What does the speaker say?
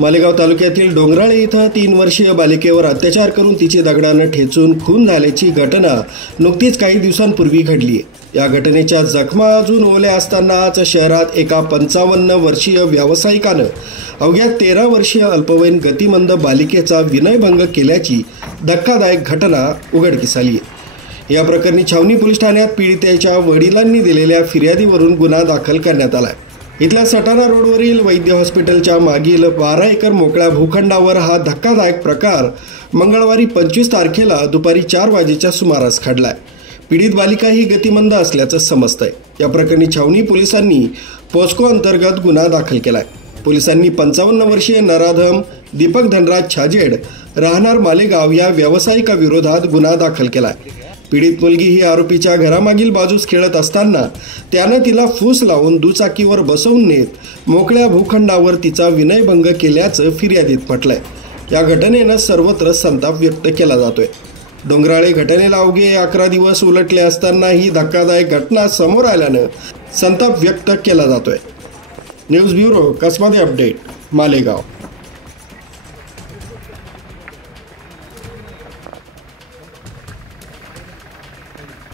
मालेगाव तालुक्यातील डोंगराळे इथं 3 वर्षीय बालिकेवर अत्याचार करून तिची दगडानं ठेचून खून झाल्याची घटना नुकतीच काही दिवसांपूर्वी घडली आहे। या घटनेच्या जखमा अजून ओल्या असतानाच शहरात एका 55 वर्षीय व्यावसायिकानं अवघ्या 13 वर्षीय अल्पवयीन गतिमंद बालिकेचा विनयभंग केल्याची धक्कादायक घटना उघडकीस आली आहे। या प्रकरणी छावणी पोलीस ठाण्यात पीडितेच्या वडिलांनी दिलेल्या फिर्यादीवरून गुन्हा दाखल करण्यात आला आहे। इथल्या सटाणा रोडवरील वैद्य हॉस्पिटलच्या मागील 12 एकर मोकळ्या भूखंडावर हा धक्कादायक प्रकार मंगळवारी 25 तारखेला दुपारी 4 वाजेच्या सुमारास घडलाय। पीडित बालिका ही गतिमंद असल्याचं समजतंय। या प्रकरणी छावणी पोलिसांनी पोस्को अंतर्गत गुन्हा दाखल केलाय। पोलिसांनी 55 वर्षीय नराधम दीपक धनराज छाजेड राहणार मालेगाव या व्यावसायिकाविरोधात गुन्हा दाखल केलाय। पीडित मुलगी ही आरोपीच्या घरामागील बाजूस खेळत असताना त्यानं तिला फूस लावून दुचाकीवर बसवून नेत मोकळ्या भूखंडावर तिचा विनयभंग केल्याचं फिर्यादीत म्हटलंय। या घटनेनं सर्वत्र संताप व्यक्त केला जातोय। डोंगराळे घटनेला अवघे 11 दिवस उलटले असताना ही धक्कादायक घटना समोर आल्यानं संताप व्यक्त केला जातोय। News bureau Kasmade update Malegaon.